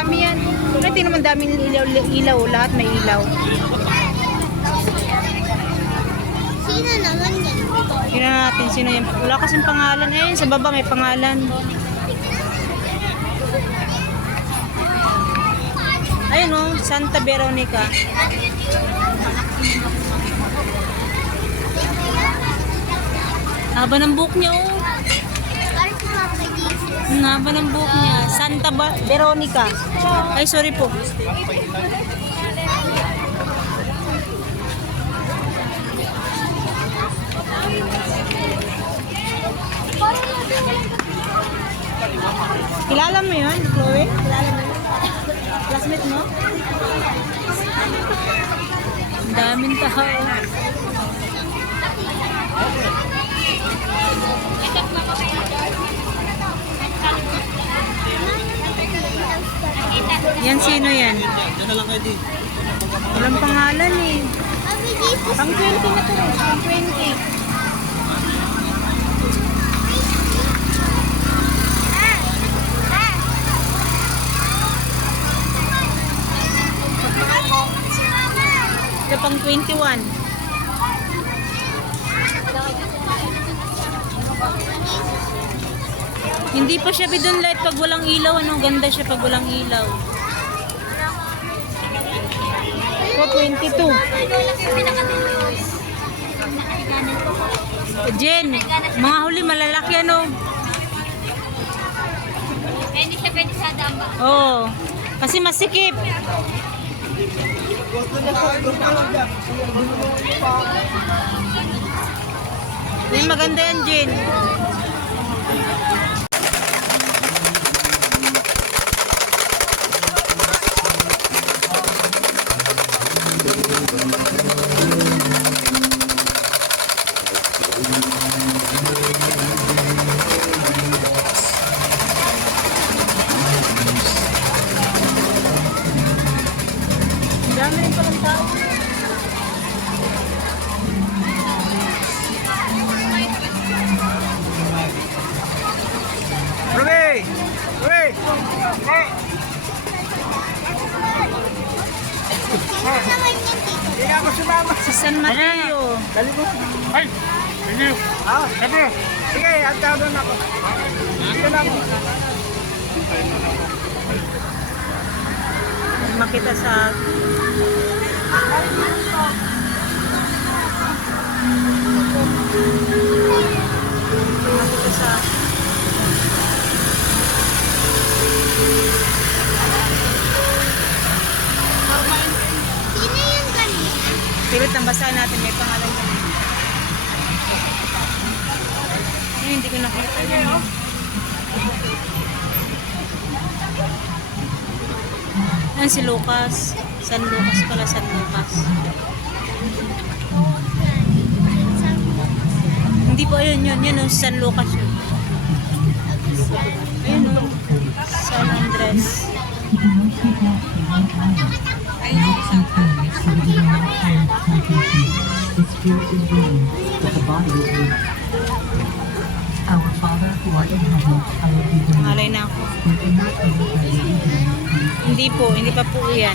marami yan. Ay, tingnan naman daming ilaw. Lahat may ilaw. Sino naman yan? Tingnan natin sino yan. Wala kasing pangalan. Eh, sa baba may pangalan. Ayun oh, Santa Veronica. Haba ng buhok niya oh. Ang haba ng buhok niya. Santa Veronica. Ay, sorry po. Kilala mo yun, Chloe? Kilala mo yun? Classmate mo? Ang daming tao. Yan, sino yan? Walang pangalan eh. Pang 20 na to. Pang 20. Ito pang 21. Hindi pa siya bidon light pag walang ilaw. Ano, ganda siya pag walang ilaw. Ito 22. Jen, mga huli malalaki ano. Pwede siya pwede sa damba. Oo. Kasi masikip. Yan, maganda yan, Jen. Dami rin palang tao. Ruby! Ruby! Naman yan dito. Hindi na ako sumama. Si San Mateo. Dali mo. Ay! Hindi. Ah, sabi. Sige, antaw doon ako. Dito na ako. Makita sa... Makita sa... Sino yung kanina? Pilit ang basahin natin, may pangalan niya. Ay, hindi ko nakita yun. Yan si Lucas. San Lucas pala, San Lucas. Hindi po yun, yun o, San Lucas yun. Ayun o, San Andres. Our Father who art in heaven, hallowed be thy name. Malay na ako. Hindi pa po yan.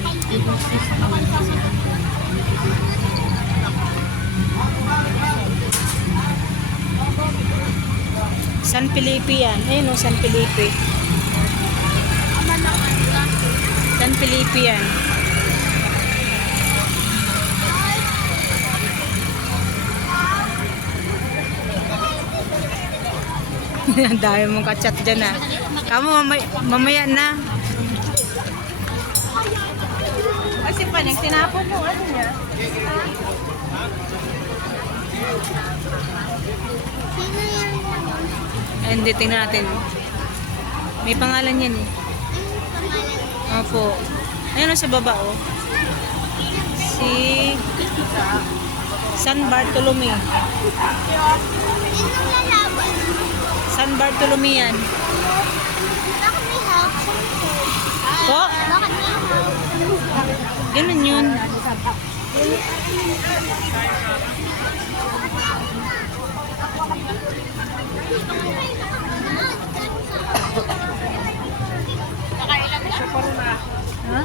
San Felipe yan. Ayun o, San Felipe. San Felipe yan. Ang dami mong kachat dyan ah. Kamu mamaya na. Kasi pa, tinapon mo. Ano niya? Sino yan? Hindi, tingnan natin. May pangalan yan eh. Opo. Ayun o, sa baba oh. Si San Bartolome. Sino lalaban? San Bartolome yan. Bakit may hawak? Po? Bakit may hawak? Ganun yun. Nakailang Ha?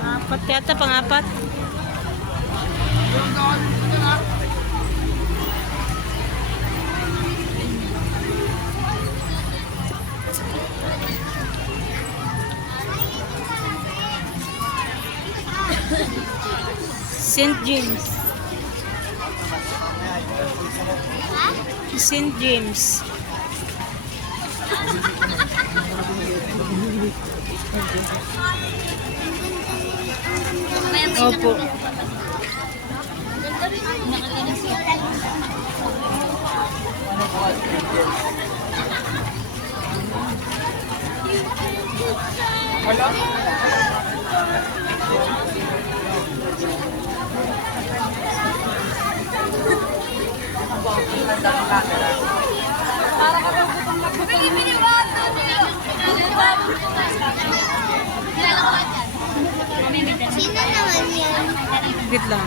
Pang-apat yata, pang-apat. St. James. St. James. Opo. Sino naman yan? Wait lang.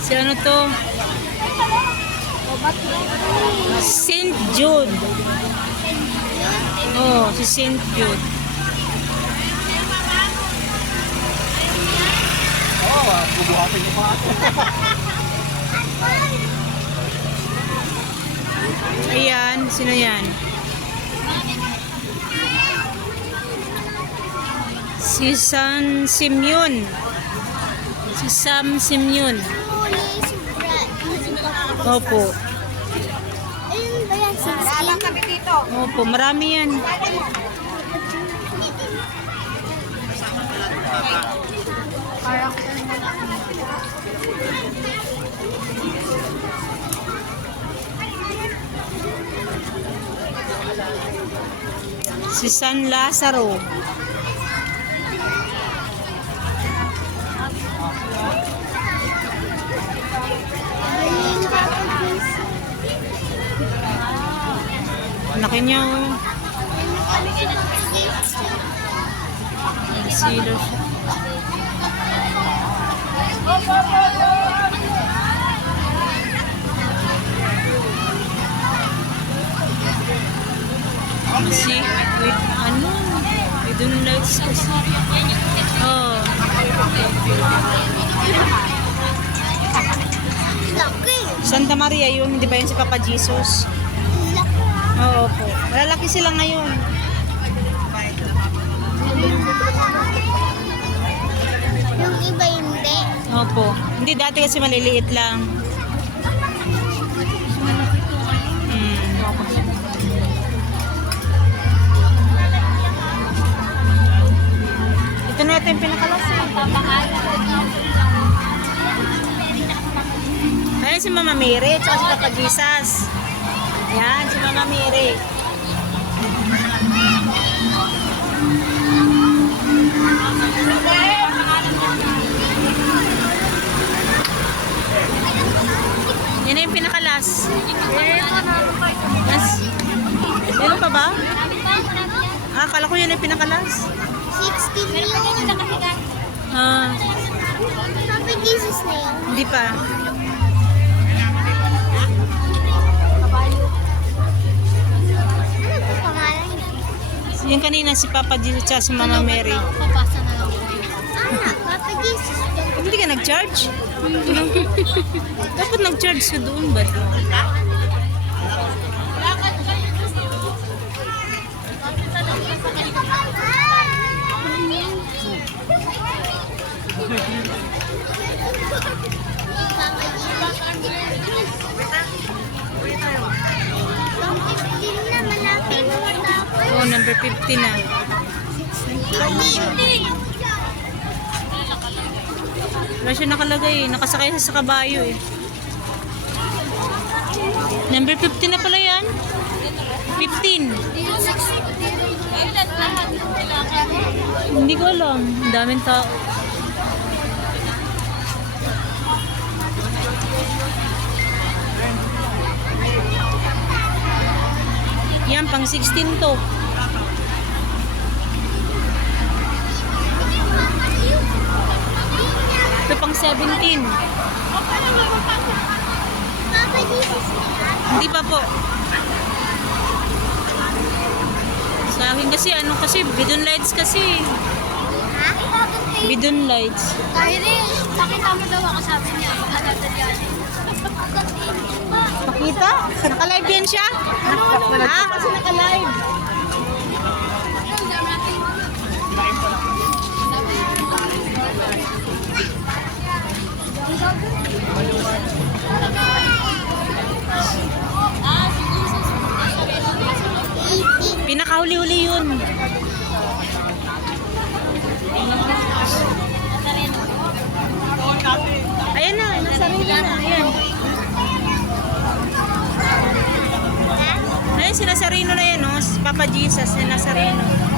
Si ano to? St. Jude. Oh, si St. Jude. Bubuhatin ko pa. Ayan, sino yan? Si San Simeon. Si Sam Simeon. Huli si Brad. Opo. Ayun ba yan? 16? Opo, marami yan. Si San Lazaro. Ayun, Papa Jesus. Laki niya oh. Silo siya. Kasi, wait, ano? I don't like kasi. Oh. Laki. Santa Maria yun, hindi ba yun si Papa Jesus? Laki. Oo po. Malalaki sila ngayon. Yung iba hindi. Opo. Hindi dati kasi maliliit lang. Hmm. Ito na ito yung pinakalas. Ayan si Mama Mary at si Papa Jesus. Yan, si Mama Mary. Yan na yung pinakalas. Yes. Meron pa ba? Ah, akala ko yan yung pinakalas. 16 yun. Ah, Papa Jesus na yun. hindi pa. Ano po pangalan niya? Yung kanina si Papa Jesus at si Mama Mary. Papasa na lang po. Papa Jesus. Hindi ka nag-charge? Dapat nag-charge ka doon ba? Oh, number 50 na. Wala siya nakalagay eh. Nakasakay siya sa kabayo eh. Number 50 na pala yan. 15. Hindi ko alam. Ang daming tao. Yan, pang 16 to. pang 17. Papa Jesus na yan. Hindi pa po. Sa akin kasi, ano kasi, bidon lights kasi. Ha? Bidon lights. Kyrie, pakita mo daw ako sabi niya. Pakita? Naka-live yan siya? Ha? Kasi naka-live. Pinakahuli-huli yun. Ayan na, nasarili na. Ayan. Ayan, si Nazareno na yan, oh. Si Papa Jesus, si Nazareno.